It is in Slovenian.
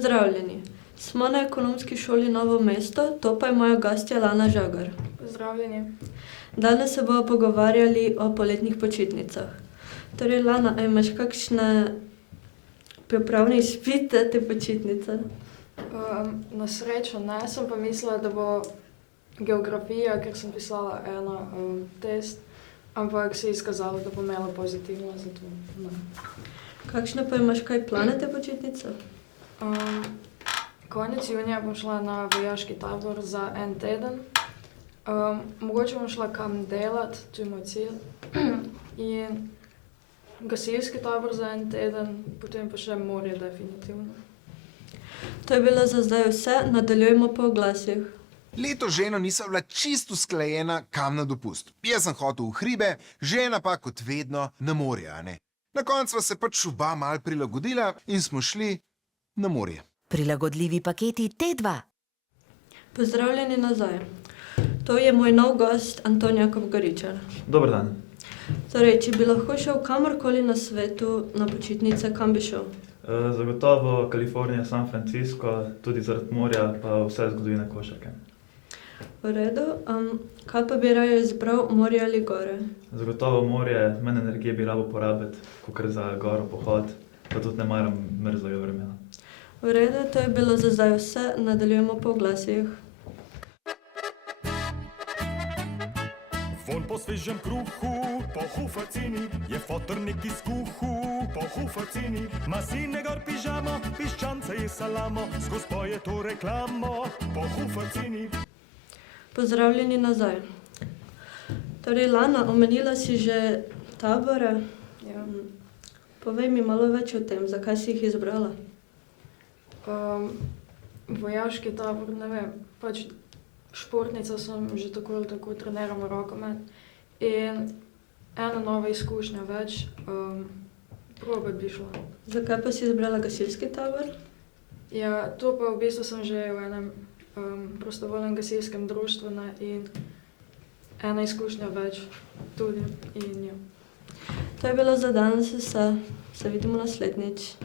Pozdravljeni. Smo na ekonomski šoli Novo mesto, to pa je moja gostja Lana Žagar. Pozdravljeni. Danes se bomo pogovarjali o poletnih počitnicah. Torej, Lana, a imaš kakšne pripravne izpite te počitnice? Na srečo ne, sem pa mislila, da bo geografija, ker sem pisala test, ampak se je izkazalo, da bo imela pozitivno, zato ne. Kakšne pa imaš kaj plane te počitnice? Konec junija bom šla na vojaški tabor za en teden. Mogoče bom šla kam delat, to je moj cilj. In gasilski tabor za en teden, potem pa še morje definitivno. To je bilo za zdaj vse, nadaljujemo po oglasih. Leto žena nisva bila čisto usklajena, kam na dopust. Jaz sem hotel v hribe, žena pa kot vedno na morje, a ne? Na koncu sva se pač oba mal prilagodila in smo šli na morje. Prilagodljivi paketi T2. Pozdravljeni nazaj. To je moj nov gost, Anton Jakob Goričar. Dober dan. Torej, če bi lahko šel kamorkoli na svetu na počitnice, kam bi šel? Zagotovo Kalifornija, San Francisco, tudi zaradi morja, pa vse zgodovine košarke. V redu. Kaj pa bi raje izbral, morje ali gore? Zagotovo morje, manj energije bi rabo porabiti, kakor za goro pohod, pa tudi ne maram mrzlega vremena. V redu, to je bilo za zdaj vse, nadaljujemo po oglasih. Vonj po svežem kruhu, po hufacini, je fotornik iz kuhu, po hufacini. Masine gor pižamo, piščance je salamo, skozi poje to reklamo, po hufacini. Pozdravljeni nazaj. Torej, Lana, omenila si že tabore. Ja. Povej mi malo več o tem, zakaj si jih izbrala? Vojaški tabor, ne vem, pač športnica sem, že tako ali tako treniram rokomet in ena nova izkušnja več, probat bi šla. Zakaj pa si izbrala gasilski tabor? Ja, to pa v bistvu sem že v enem prostovoljnem gasilskem društvu, ne, in ena izkušnja več tudi in ja. To je bilo za danes vse. Se vidimo naslednjič.